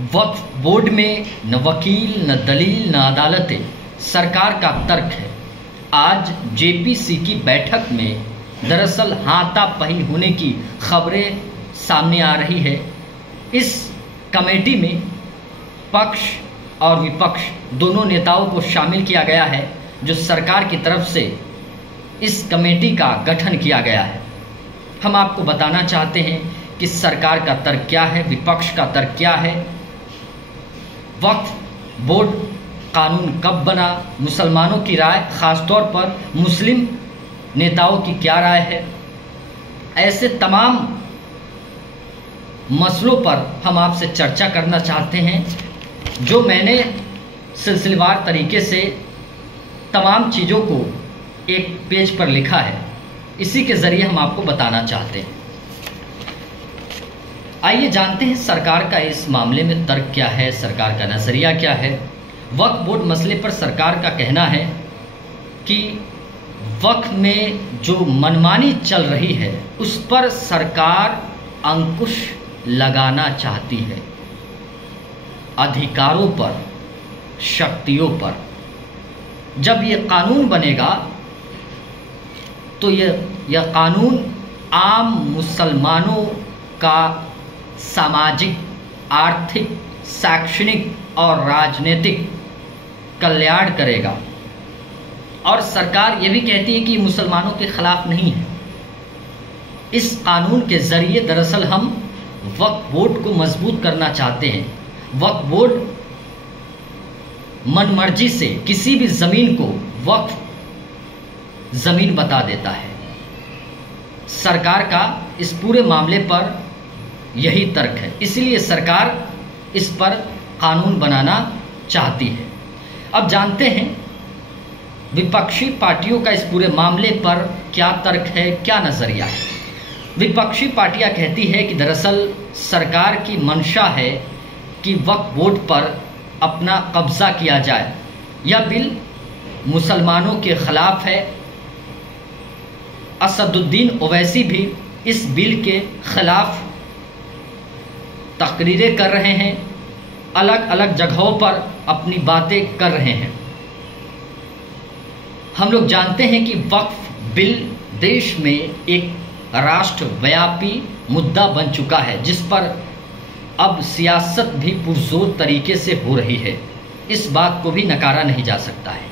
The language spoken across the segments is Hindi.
वक्फ बोर्ड में न वकील, न दलील, न अदालतें, सरकार का तर्क है। आज जेपीसी की बैठक में दरअसल हाथापाई होने की खबरें सामने आ रही है। इस कमेटी में पक्ष और विपक्ष दोनों नेताओं को शामिल किया गया है, जो सरकार की तरफ से इस कमेटी का गठन किया गया है। हम आपको बताना चाहते हैं कि सरकार का तर्क क्या है, विपक्ष का तर्क क्या है, वक्फ बोर्ड कानून कब बना, मुसलमानों की राय, खासतौर पर मुस्लिम नेताओं की क्या राय है। ऐसे तमाम मसलों पर हम आपसे चर्चा करना चाहते हैं, जो मैंने सिलसिलेवार तरीके से तमाम चीज़ों को एक पेज पर लिखा है। इसी के ज़रिए हम आपको बताना चाहते हैं। आइए जानते हैं सरकार का इस मामले में तर्क क्या है, सरकार का नज़रिया क्या है। वक्फ बोर्ड मसले पर सरकार का कहना है कि वक्फ में जो मनमानी चल रही है उस पर सरकार अंकुश लगाना चाहती है, अधिकारों पर, शक्तियों पर। जब ये कानून बनेगा तो यह कानून आम मुसलमानों का सामाजिक, आर्थिक, शैक्षणिक और राजनीतिक कल्याण करेगा। और सरकार ये भी कहती है कि मुसलमानों के खिलाफ नहीं है। इस कानून के ज़रिए दरअसल हम वक्फ बोर्ड को मजबूत करना चाहते हैं। वक्फ बोर्ड मनमर्जी से किसी भी ज़मीन को वक्फ ज़मीन बता देता है। सरकार का इस पूरे मामले पर यही तर्क है, इसलिए सरकार इस पर कानून बनाना चाहती है। अब जानते हैं विपक्षी पार्टियों का इस पूरे मामले पर क्या तर्क है, क्या नज़रिया है। विपक्षी पार्टियां कहती है कि दरअसल सरकार की मंशा है कि वक्फ बोर्ड पर अपना कब्जा किया जाए। यह बिल मुसलमानों के खिलाफ है। असदुद्दीन ओवैसी भी इस बिल के खिलाफ तकरीरें कर रहे हैं, अलग अलग जगहों पर अपनी बातें कर रहे हैं। हम लोग जानते हैं कि वक्फ बिल देश में एक राष्ट्रव्यापी मुद्दा बन चुका है, जिस पर अब सियासत भी पुरजोर तरीके से हो रही है। इस बात को भी नकारा नहीं जा सकता है।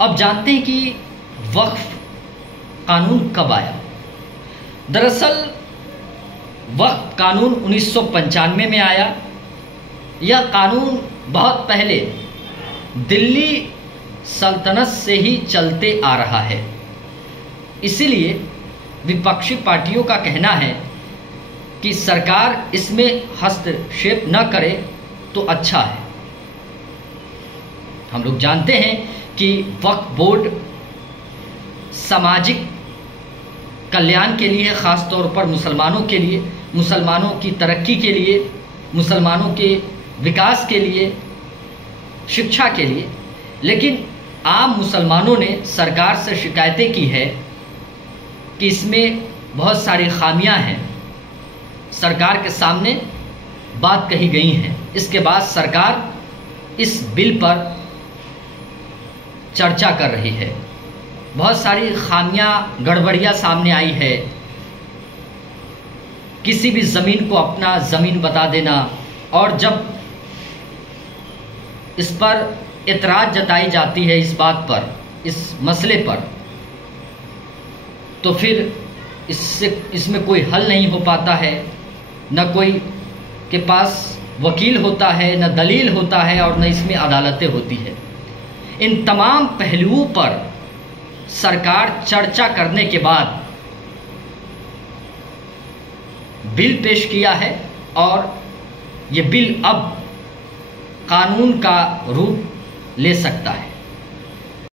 अब जानते हैं कि वक्फ कानून कब आया। दरअसल वक्फ कानून 1995 में आया। यह कानून बहुत पहले दिल्ली सल्तनत से ही चलते आ रहा है। इसीलिए विपक्षी पार्टियों का कहना है कि सरकार इसमें हस्तक्षेप न करे तो अच्छा है। हम लोग जानते हैं कि वक्फ बोर्ड सामाजिक कल्याण के लिए, ख़ास तौर पर मुसलमानों के लिए, मुसलमानों की तरक्की के लिए, मुसलमानों के विकास के लिए, शिक्षा के लिए। लेकिन आम मुसलमानों ने सरकार से शिकायतें की है कि इसमें बहुत सारी खामियां हैं। सरकार के सामने बात कही गई हैं। इसके बाद सरकार इस बिल पर चर्चा कर रही है। बहुत सारी खामियां, गड़बड़ियां सामने आई है। किसी भी ज़मीन को अपना ज़मीन बता देना, और जब इस पर एतराज़ जताई जाती है इस बात पर, इस मसले पर, तो फिर इसमें कोई हल नहीं हो पाता है। न कोई के पास वकील होता है, न दलील होता है, और न इसमें अदालतें होती है। इन तमाम पहलुओं पर सरकार चर्चा करने के बाद बिल पेश किया है, और ये बिल अब कानून का रूप ले सकता है।